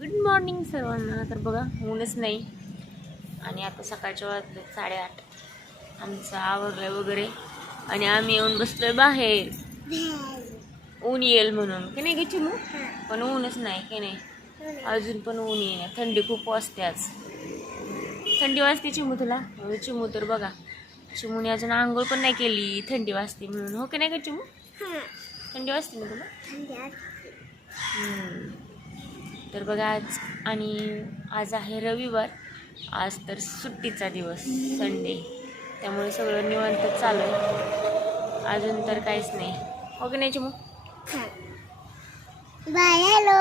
Good morning सर्वांना. तर बघा ऊनच नाही आणि आता सकाळच्या वाजले 8:30. आमचं आवरलं वगैरे आणि आम्ही येऊन बसलोय बाहेर. ऊन येईल म्हणून की नाही गे चिमू, पण ऊनच नाही की नाही, अजून पण ऊन येईल. थंडी खूप वाजते आज. थंडी वाजते चिमू तुला? चिमू तर बघा, चिमूने अजून आंघोळ पण नाही केली, थंडी वाजते म्हणून. हो की नाही का चिमू? थंडी वाजते ना तुला? तर बघा आज आहे रविवार. आज तर सुट्टीचा दिवस, संडे, त्यामुळे सगळं निवांत चालू आहे. अजून तर काहीच नाही. हो की नाही चिमू? बाय. हॅलो.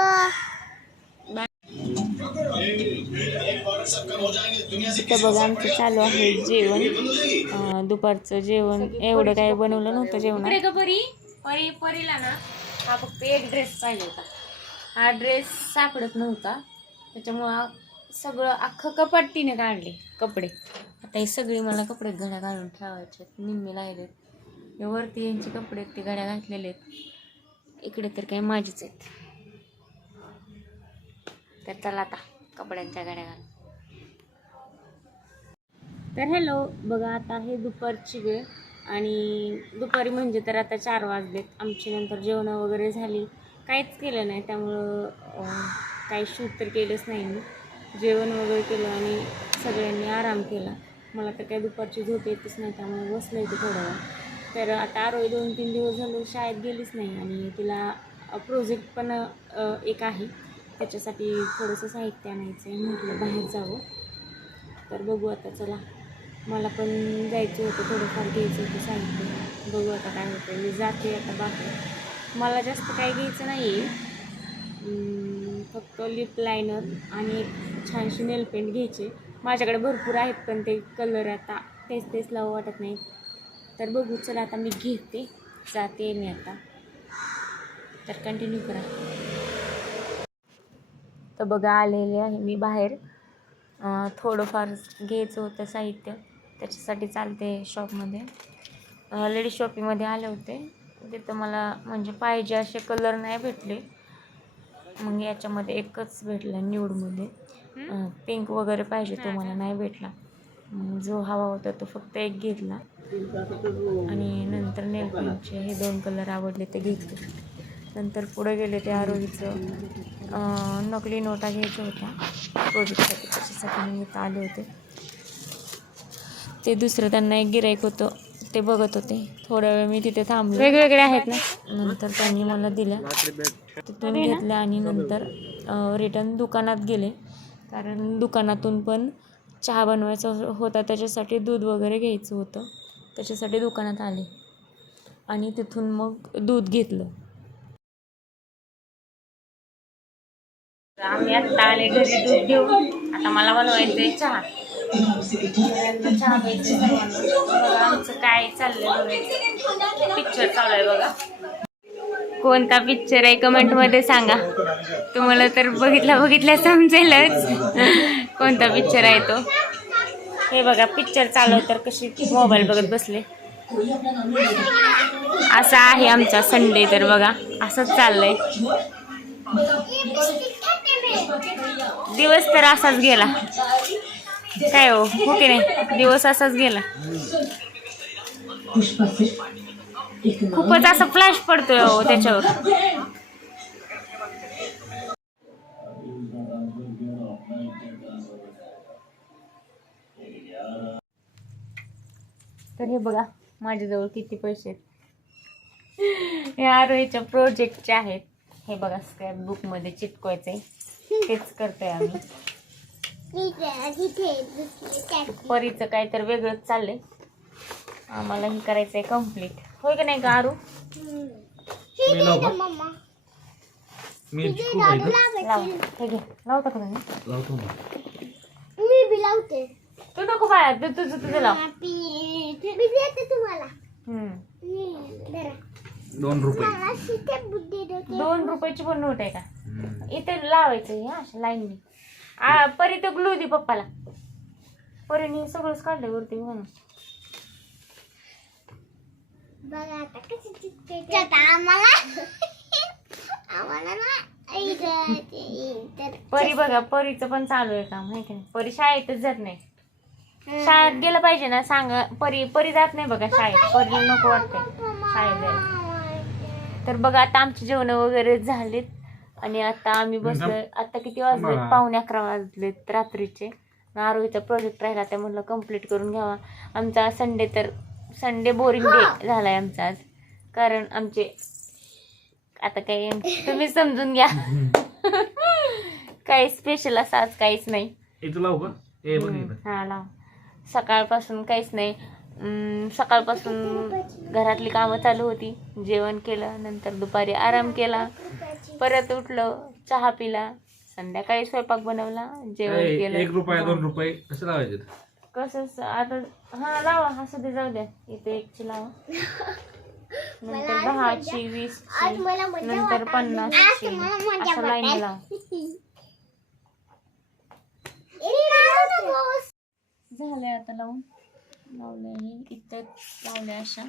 तर बघा आमचं चालू आहे जेवण. दुपारचं जेवण एवढं काही बनवलं नव्हतं जेवण. परीला ना हा फक्त एक ड्रेस पाहिजे होता. हा ड्रेस सापडत नव्हता, त्याच्यामुळं सगळं अख्खं कपाट तिने काढले कपडे. आता हे सगळे मला कपडे घड्या घालून ठेवायचे, निम्मे राहिलेत. वरती यांचे कपडे ते घड्या घातलेले आहेत, इकडे तर काही माझेच आहेत. तर चला आता कपड्यांच्या घड्या घाल. तर हॅलो, बघा आता आहे दुपारची वेळ आणि दुपारी म्हणजे तर आता 4 वाजलेत. आमची नंतर जेवणं वगैरे झाली, काहीच केलं नाही, त्यामुळं काही शूट तर केलंच नाही. मी जेवण वगैरे केलं आणि सगळ्यांनी आराम केला. मला तर काही दुपारची झोप येतच नाही, त्यामुळे बसलं होतं थोडा वेळ. तर आता आरोही 2-3 दिवस झालं शाळेत गेलीच नाही आणि तिला प्रोजेक्ट पण एक आहे, त्याच्यासाठी थोडंसं साहित्य आणायचं आहे. म्हटलं बाहेर जावं, तर बघू आता. चला, मला पण जायचं होतं, थोडंफार घ्यायचं होतं साहित्य. बघू आता काय होतं. मी जाते आता बाहेर. मला जास्त काही घ्यायचं नाही आहे, फक्त लिप लायनर आणि एक छानशी नेल पेंट घ्यायचे. माझ्याकडे भरपूर आहेत, पण ते कलर आता तेच लावू वाटत नाही. तर बघू, चला आता मी घेते, जाते मी आता. तर कंटिन्यू करा. तर बघा आलेले आहे मी बाहेर. थोडंफार घ्यायचं होतं साहित्य, त्याच्यासाठी चालते शॉपमध्ये. लेडीज शॉपिंगमध्ये आले होते. तिथं मला म्हणजे पाहिजे असे कलर नाही भेटले. मग याच्यामध्ये एकच भेटला न्यूडमध्ये. पिंक वगैरे पाहिजे तो मला नाही भेटला. मग जो हवा होता तो फक्त एक घेतला आणि नंतर नेल पेंटचे हे 2 कलर आवडले ते घेतले. नंतर पुढे गेले ते आरोहीचं नकली नोटा घ्यायच्या होत्या प्रोजेक्टसाठी, त्याच्यासाठी मी इथं आले होते. ते दुसरं त्यांना एक गिऱ्हाईक होतं, ते बघत होते. थोड्या वेळ मी तिथे थांबले. वेगवेगळे आहेत ना. नंतर त्यांनी मला दिल्या, तिथून घेतल्या आणि नंतर रिटर्न दुकानात गेले, कारण दुकानातून पण चहा बनवायचा होता, त्याच्यासाठी दूध वगैरे घ्यायचं होतं, त्याच्यासाठी दुकानात आले आणि तिथून मग दूध घेतलं. आम्ही आत्ता आले घरी दूध घेऊन. आता मला बनवायचं चहा. चहा प्यायचं बघा. आमचं काय चाललंय, पिक्चर चालू आहे बघा. कोणता पिक्चर आहे कमेंटमध्ये सांगा. तुम्हाला तर बघितल्या समजेलच कोणता पिक्चर आहे तो. हे बघा पिक्चर चालू तर कशी मोबाईल बघत बसले. असा आहे आमचा संडे. तर बघा असंच चाललंय. दिवस तर असाच गेला काय हो की नाही. दिवस असाच गेला. खूपच असा फ्लॅश पडतोय हो त्याच्यावर. तर हे बघा माझ्याजवळ किती पैसे आहेत. हे आरोहीच्या प्रोजेक्टचे आहेत. हे बघा स्क्रॅप बुक मध्ये चिटकवायचे, तेच करतोय आम्ही. परीचं काय तर वेगळंच चाललंय. आम्हाला हे करायचंय कम्प्लीट. होय का नाही का आरू? लावता का मी बी लावते. तू नको बाळा, तुझं लाव. मी देते तुम्हाला. 2 रुपये. 2 रुपयाची पण नोट आहे का? इथे लावायचं ह्या अशा लाईनने. परी तर ग्लू दे पप्पाला. परीने सगळंच काढलंय वरती म्हणून. बघा आता कसं चिटकायचं. आम्हाला ना परी बघा, परीचं पण चालू आहे काम, आहे की नाही? परी शाळेतच जात नाही. शाळेत गेलं पाहिजे ना, सांगा. परी परी जात नाही बघा शाळेत, परीला नको वाटते शाळेत जायला. तर बघा आता आमची जेवण वगैरे झालीत आणि आता आम्ही बसलोय. आता किती वाजले? 11:15 वाजलेत रात्रीचे. आरोहीचा प्रोजेक्ट राहिला त्या म्हणलं कम्प्लीट करून घ्यावा. आमचा संडे बोरिंग डे झालाय आमचा आज, कारण आमचे आता काही तुम्ही समजून घ्या. काही स्पेशल असं आज काहीच नाही. हा लाव. सकाळपासून काहीच नाही. सकाळपासून घरातली कामं चालू होती, जेवण केलं, नंतर दुपारी आराम केला, परत उठलो, चहा पिला, संध्याकाळी स्वयंपाक बनवला, जेवण केलं. 1 रुपया 2 रुपये कसं लावायचे? कसं आता हा लावा, हा सध्या जाऊ द्या. इथे 1ची लावा, नंतर 10ची, 20ची, नंतर 50ची, असं लाईन लावा. झालंय आता लावलंय हे इथं लावलंय अशा,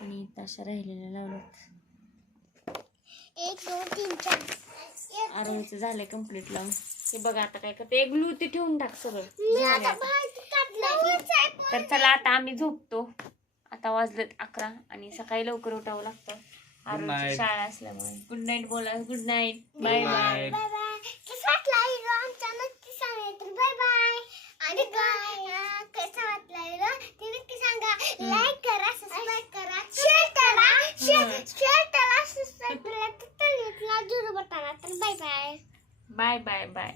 आणि इथं अशा राहिलेल्या लावल्यात. 1 2 3 4 आरोहीचं झालंय कम्प्लीट लावून. हे बघा आता काय करते, एक ग्लू ते ठेवून टाक सगळं. तर चला आता आम्ही झोपतो. आता वाजलेत 11 आणि सकाळी लवकर उठावं लागतं आरोहीची शाळा असल्यामुळे. गुड नाईट बोला. Good night. Bye bye. Bye bye. कसा वाटला व्हिडिओ आमचा नक्की सांगा. तर बाय बाय. आणि कसा वाटला व्हिडिओ ते नक्की सांगा. लाईक करा, सबस्क्राईब करा, शेअर करा, शेअर करा, सबस्क्राईब करा, तर जुरू बटन. तर bye bye. Bye bye bye.